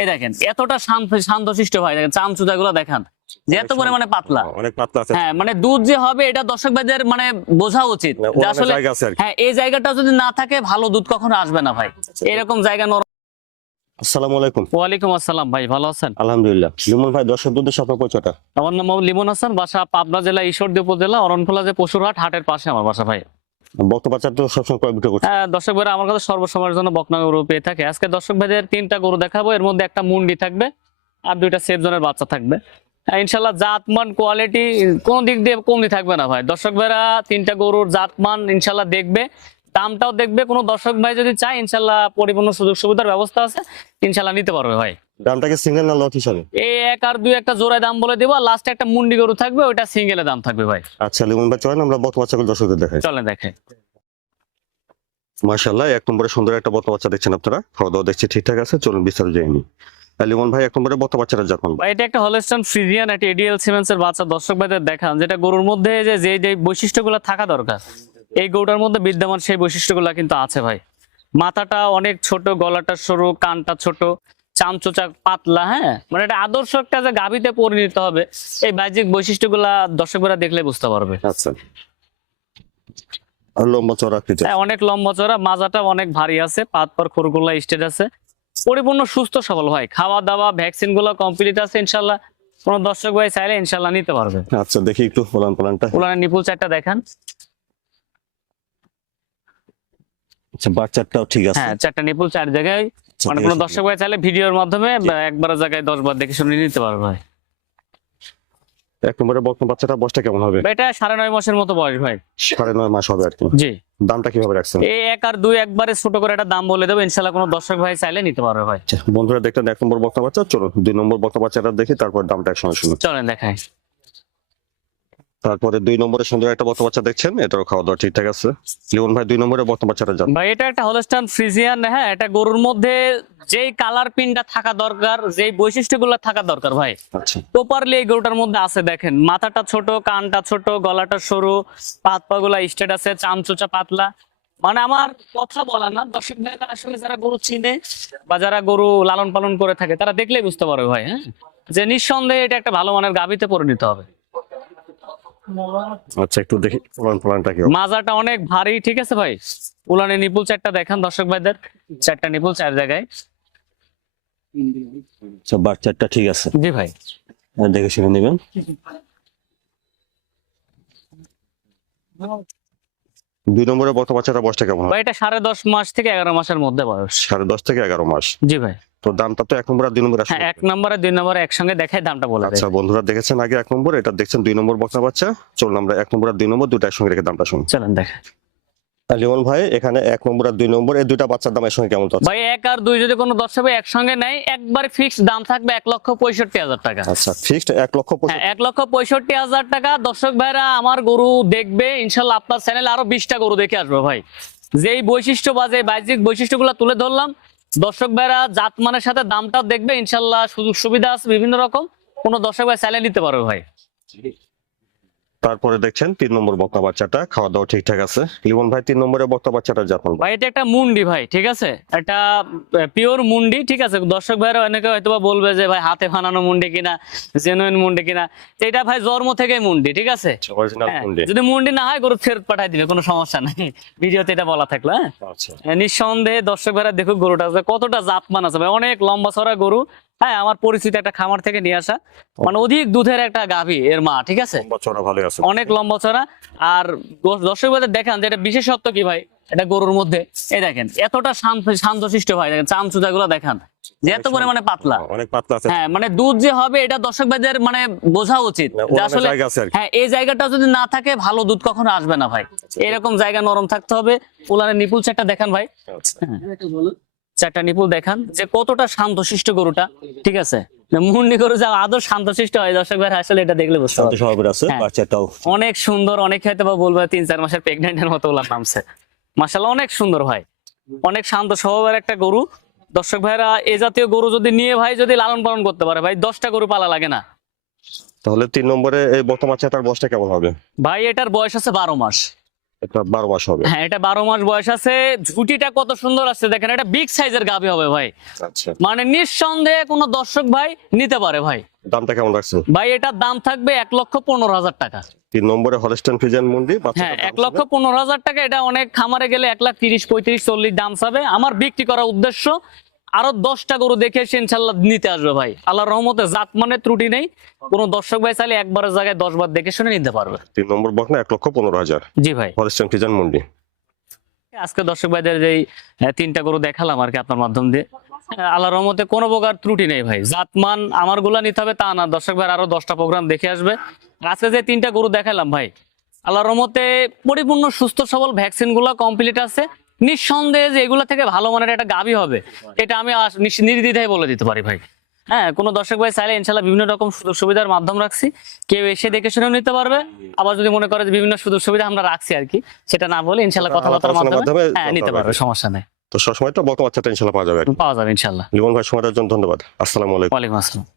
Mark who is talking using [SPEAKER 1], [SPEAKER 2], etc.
[SPEAKER 1] এই দেখেন এতটা শান্ত শান্তশিষ্ট ভাই দেখেন চামচুদা গুলো দেখান। যে এত পরিমাণে পাতলা।
[SPEAKER 2] অনেক পাতলা আছে।
[SPEAKER 1] হ্যাঁ মানে দুধ যে হবে এটা দর্শক ভাইদের মানে বোঝা উচিত। যে আসলে
[SPEAKER 2] কি।
[SPEAKER 1] হ্যাঁ এই জায়গাটা যদি না থাকে ভালো দুধ কখনো আসবে না ভাই। এরকম জায়গা
[SPEAKER 2] আসসালামু আলাইকুম।
[SPEAKER 1] ওয়ালাইকুম আসসালাম ভাই ভালো আছেন?
[SPEAKER 2] আলহামদুলিল্লাহ। লিমন ভাই দর্শক দুধের আপনার পরিচয়টা
[SPEAKER 1] আমার নাম লিমন হাসান বাসা পাবনা জেলা ঈশ্বরদী উপজেলা অরণখোলা যে পশুরহাট হাটের পাশে আমার বাসা ভাই। হ্যাঁ আমার কাছে সর্বসময়ের জন্য গরু পেয়ে থাকে। আজকে তিনটা গরু দেখাবো। এর মধ্যে একটা মুন্ডি থাকবে আর দুইটা বাচ্চা থাকবে। হ্যাঁ, ইনশাল্লাহ কোয়ালিটি কোন দিক দিয়ে কমতি থাকবে না ভাই। দর্শক ভাইরা তিনটা গরুর জাতমান ইনশাল্লাহ দেখবে। দামটাও দেখবে কোনো দর্শক ভাই যদি চায় ইনশাল্লাহ পরিপূর্ণ সুযোগ সুবিধার ব্যবস্থা আছে ইনশাল্লাহ নিতে পারবে ভাই।
[SPEAKER 2] দামটাকে সিঙ্গেল না লট হিসাবে?
[SPEAKER 1] এই এক আর দুই একটা জোড়ায় দাম বলে দেবো লাস্টে একটা মুন্ডি গরু থাকবে সিঙ্গেলে দাম থাকবে ভাই।
[SPEAKER 2] আচ্ছা লিমন ভাই চলেন আমরা বাচ্চাগুলো দর্শকদের দেখাই।
[SPEAKER 1] চলে দেখে
[SPEAKER 2] মার্শাল্লাহ এক নম্বরে সুন্দর একটা বক্তব্য বাচ্চা দেখছেন আপনারা খাওয়া দাওয়া দেখছি ঠিকঠাক আছে চলুন বিস্তারিত যাইনি লিমন ভাই এক নম্বরে বক্তব্য বাচ্চাটা
[SPEAKER 1] বা এটা একটা হলস্টন ফ্রিজিয়ান একটা এডিএল সিমেন্স এর বাচ্চা দর্শক ভাইদের দেখান যেটা গরুর মধ্যে যে যে যে বৈশিষ্ট্যগুলো থাকা দরকার। এই গরুটার মধ্যে বিদ্যমান সেই বৈশিষ্ট্যগুলো কিন্তু আছে ভাই। মাথাটা অনেক ছোট গলাটা সরু কানটা ছোট চামচোচা পাতলা হ্যাঁ? মানে এটা আদর্শ একটা যে গাভিতে পরিণত হবে এই বাহ্যিক বৈশিষ্ট্যগুলা দর্শকরা দেখলে বুঝতে পারবে।
[SPEAKER 2] আচ্ছা। লম্বা চড়া আকৃতি
[SPEAKER 1] হ্যাঁ, অনেক লম্বা চড়া মাজাটা অনেক ভারী আছে পাত পর খোরগুলা স্টেট আছে। পরিপূর্ণ সুস্থ সবল হয় খাওয়া দাওয়া ভ্যাকসিনগুলো কমপ্লিট আছে ইনশাল্লাহ কোনো দর্শক ভাই চাইলে ইনশাল্লাহ নিতে পারবে।
[SPEAKER 2] আচ্ছা দেখি একটু পোলানটা
[SPEAKER 1] নিপুল চারটা দেখান।
[SPEAKER 2] আচ্ছা বাচ্চাটাও ঠিক আছে।
[SPEAKER 1] হ্যাঁ চারটা নিপুল চার জায়গায়।
[SPEAKER 2] আচ্ছা,
[SPEAKER 1] মানে কোনো দর্শক ভাই চাইলে ভিডিওর মাধ্যমে একবার জায়গায় দশ বার দেখে শুনে নিতে পারবে ভাই।
[SPEAKER 2] এক নম্বরে বক্তব্য বাচ্চাটা বয়সটা কেমন হবে?
[SPEAKER 1] এটা সাড়ে নয় মাসের মতো বয়স ভাই।
[SPEAKER 2] সাড়ে নয় মাস হবে আর কি।
[SPEAKER 1] জি।
[SPEAKER 2] দামটা কীভাবে রাখছেন?
[SPEAKER 1] এই এক আর দুই একবারে ছোট করে একটা দাম বলে দেবো ইনশাল্লাহ কোনো দর্শক ভাই চাইলে নিতে পারবে ভাই।
[SPEAKER 2] আচ্ছা, বন্ধুরা দেখলেন এক নম্বর বক্তব্য বাচ্চা চলুন দুই নম্বর বক্তব্য বাচ্চাটা দেখি তারপর দামটা একসঙ্গে শুনুন।
[SPEAKER 1] চলেন দেখাই।
[SPEAKER 2] তারপরে দুই নম্বরে সুন্দর একটা বক্তব্য বাচ্চা দেখছেন এটারও খাওয়া দাওয়া ঠিকঠাক আছে। লিমন ভাই দুই নম্বরে বক্তব্য বাচ্চাটা জান
[SPEAKER 1] ভাই এটা একটা হলস্টান ফ্রিজিয়ান হ্যাঁ এটা গরুর মধ্যে যেই কালার পিনটা থাকা দরকার যেই বৈশিষ্ট্যগুলো থাকা দরকার ভাই।
[SPEAKER 2] আচ্ছা।
[SPEAKER 1] প্রপারলি এই গরুটার মধ্যে আছে দেখেন মাথাটা ছোট কানটা ছোট গলাটা সরু পাত পা গুলা স্টেট আছে চামচোচা পাতলা। মানে আমার কথা বলা না দর্শক ভাইরা আসলে যারা গরু চিনে বা যারা গরু লালন পালন করে থাকে তারা দেখলেই বুঝতে পারবে ভাই হ্যাঁ? যে নিঃসন্দেহে এটা একটা ভালো মানের গাভিতে পরিণত হবে।
[SPEAKER 2] আচ্ছা একটু দেখি পোলান পোলানটা কি
[SPEAKER 1] মাজাটা অনেক ভারী ঠিক আছে ভাই? উলানে নিপুল চারটা দেখান দর্শক ভাইদের। চারটা নিপুল চার জায়গায়।
[SPEAKER 2] আচ্ছা বাচ্চাটা ঠিক আছে।
[SPEAKER 1] জি ভাই।
[SPEAKER 2] হ্যাঁ, দেখে শুনে নেবেন। দুই নম্বরে বক্তব্য বাচ্চাটা বয়সটা কেমন
[SPEAKER 1] ভাই এটা সাড়ে দশ মাস থেকে এগারো মাসের মধ্যে বয়স।
[SPEAKER 2] সাড়ে দশ থেকে এগারো মাস।
[SPEAKER 1] জি ভাই।
[SPEAKER 2] তো দামটা তো এক নম্বর আর দুই নম্বর
[SPEAKER 1] হ্যাঁ এক নম্বরে দুই নম্বরে একসঙ্গে দেখাই দামটা বলে
[SPEAKER 2] আচ্ছা বন্ধুরা দেখেছেন আগে এক নম্বর এটা দেখছেন দুই নম্বর বাচ্চা। চলুন আমরা এক নম্বর আর দুই নম্বর একসঙ্গে রেখে দামটা
[SPEAKER 1] চলেন দেখেন।
[SPEAKER 2] আর লিমন ভাই এখানে এক নম্বর আর দুই নম্বর এই দুইটা বাচ্চার দাম একসঙ্গে কেমন যাচ্ছে
[SPEAKER 1] ভাই এক আর দুই যদি কোনো দর্শক একসঙ্গে নেয় একবারে ফিক্সড দাম থাকবে এক লক্ষ পঁয়ষট্টি হাজার টাকা।
[SPEAKER 2] আচ্ছা ফিক্সড এক লক্ষ
[SPEAKER 1] হ্যাঁ এক লক্ষ পঁয়ষট্টি হাজার টাকা। দর্শক ভাইরা আমার গরু দেখবে ইনশাল্লাহ আপনার চ্যানেলে আরও বিশটা গরু দেখে আসবে ভাই। যেই বৈশিষ্ট্য বা যে বাহ্যিক বৈশিষ্ট্যগুলো তুলে ধরলাম দর্শক ভাইরা, জাত মানের সাথে দামটাও দেখবে, ইনশাল্লাহ সুযোগ সুবিধা আছে, বিভিন্ন রকম। কোনো দর্শক ভাই স্যালারি নিতে পারবে ভাই।
[SPEAKER 2] তারপরে দেখছেন তিন নম্বর বক্তা বাচ্চাটা খাওয়া দাওয়া ঠিকঠাক আছে। লিমন ভাই তিন নম্বরে বক্তা বাচ্চাটা যত্ন
[SPEAKER 1] ভাই এটা একটা মুন্ডি ভাই ঠিক আছে? একটা পিওর মুন্ডি ঠিক আছে? দর্শক ভাইরা অনেকে হয়তো বলবে যে ভাই হাতে বানানো মুন্ডি কিনা জেনুইন মুন্ডি কিনা? এটা ভাই জন্ম থেকে মুন্ডি ঠিক আছে?
[SPEAKER 2] অরিজিনাল
[SPEAKER 1] হ্যাঁ, যদি মুন্ডি না হয় গরু ফেরত পাঠাই দিবে কোনো সমস্যা নাই। ভিডিওতে এটা বলা থাকল হ্যাঁ?
[SPEAKER 2] আচ্ছা।
[SPEAKER 1] নিঃসন্দেহে দর্শক ভাইরা দেখুক গরুটা আছে। কতটা জাতমান আছে ভাই অনেক লম্বা চড়া গরু। হ্যাঁ আমার পরিচিত একটা খামার থেকে নিয়ে আসা। মানে অধিক দুধের একটা গাভী এর মা ঠিক আছে?
[SPEAKER 2] ভালো আছে।
[SPEAKER 1] অনেক লম্বা চড়া আর দর্শক ভাইদের দেখান যে এটা বিশেষত্ব কি ভাই? এটা গরুর মধ্যে। এই দেখেন এতটা শান্ত শান্তশিষ্ট ভাই। দেখেন চামচুদা গুলো দেখান। যে এত পরিমাণে পাতলা।
[SPEAKER 2] অনেক পাতলা আছে।
[SPEAKER 1] হ্যাঁ মানে দুধ যে হবে এটা দর্শক ভাইদের মানে বোঝা উচিত।
[SPEAKER 2] না,
[SPEAKER 1] যে
[SPEAKER 2] ওখানে
[SPEAKER 1] আসলে। হ্যাঁ এই জায়গাটা যদি না থাকে ভালো দুধ কখনো আসবে না ভাই। এরকম জায়গা নরম থাকতে হবে। নিপুল চারটা দেখান ভাই।
[SPEAKER 2] আচ্ছা।
[SPEAKER 1] চারটা নিপুল দেখান যে কতটা শান্তশিষ্ট গরুটা। ঠিক আছে? মুন্ডি গরু যা আদৌ শান্তশিষ্ট হয় দর্শক ভাই আসলে এটা দেখলে বুঝতে পারবে
[SPEAKER 2] স্বভাবের আছে
[SPEAKER 1] হ্যাঁ।
[SPEAKER 2] বাচ্চাটাও।
[SPEAKER 1] অনেক সুন্দর অনেক হয়তো বা বলবে তিন চার মাসের প্রেগনেন্টের মতো ওলার নামছে। মাসাল্লাহ অনেক সুন্দর ভাই অনেক শান্ত স্বভাবের একটা গরু। দর্শক ভাইরা এ জাতীয় গরু যদি নিয়ে ভাই যদি লালন পালন করতে পারে ভাই দশটা গরু পালা লাগে না।
[SPEAKER 2] তাহলে তিন নম্বরে এই বক্তা বাচ্চাটার বয়সটা কেমন হবে?
[SPEAKER 1] ভাই এটার বয়স আছে বারো মাস।
[SPEAKER 2] এটা বারো মাস হবে।
[SPEAKER 1] হ্যাঁ এটা বারো মাস বয়স আছে। ঝুটিটা কত সুন্দর আছে দেখেন এটা বিগ সাইজের গাভি হবে ভাই।
[SPEAKER 2] আচ্ছা।
[SPEAKER 1] মানে নিঃসন্দেহে কোনো দর্শক ভাই নিতে পারে ভাই।
[SPEAKER 2] দামটা কেমন রাখছেন?
[SPEAKER 1] ভাই এটার দাম থাকবে এক লক্ষ পনেরো হাজার টাকা।
[SPEAKER 2] তিন নম্বরে হলস্টেন ফিজান মুন্ডি
[SPEAKER 1] হ্যাঁ এক লক্ষ পনেরো হাজার টাকা এটা অনেক খামারে গেলে এক লাখ তিরিশ পঁয়ত্রিশ চল্লিশ দাম চাবে। আমার বিক্রি করার উদ্দেশ্য আরও দশটা গরু দেখে এসে ইনশাল্লাহ নিতে আসবে ভাই। আল্লাহর রহমতে জাত মানে ত্রুটি নেই। কোনো দর্শক ভাই চাইলে একবারের জায়গায় দশ বার দেখে শুনে নিতে পারবে।
[SPEAKER 2] তিন নম্বর বকনা এক লক্ষ পনেরো হাজার।
[SPEAKER 1] জি ভাই।
[SPEAKER 2] হলস্টেন ফিজান মুন্ডি।
[SPEAKER 1] আজকে দর্শক ভাইদের আহ, তিনটা গরু দেখালাম আর কি আপনার মাধ্যম দিয়ে। আল্লাহ রহমতে কোনো প্রকার ত্রুটি নেই ভাই। জাতমান আমারগুলা নিতে হবে তা না। দর্শক ভাই আরও দশটা প্রোগ্রাম দেখে আসবে। আজকে যে তিনটা গরু দেখালাম ভাই আল্লাহ রহমতে পরিপূর্ণ সুস্থ সবল ভ্যাকসিনগুলো কমপ্লিট আছে। নিঃসন্দেহে যে এগুলা থেকে ভালো মানের একটা গাবি হবে এটা আমি নির্দ্বিধায় বলে দিতে পারি ভাই। হ্যাঁ কোনো দর্শক ভাই চাইলে ইনশাল্লাহ বিভিন্ন রকম সুযোগ সুবিধার মাধ্যম রাখছি। কেউ এসে দেখে শুনেও নিতে পারবে আবার যদি মনে করে যে বিভিন্ন সুযোগ সুবিধা আমরা রাখছি আর কি সেটা না বলে ইনশাল্লাহ কথাবার্তার মাধ্যমে
[SPEAKER 2] মাধ্যমে
[SPEAKER 1] হ্যাঁ নিতে
[SPEAKER 2] পারবে।
[SPEAKER 1] সমস্যা নেই।
[SPEAKER 2] তো সবসময় তো বকনা বাচ্চাটা ইনশাল্লাহ পাওয়া যাবে
[SPEAKER 1] পাওয়া যাবে ইনশাল্লাহ।
[SPEAKER 2] লিমন ভাই সময়টার জন্য ধন্যবাদ। আসসালামু আলাইকুম।
[SPEAKER 1] ওয়ালাইকুম আসসালাম।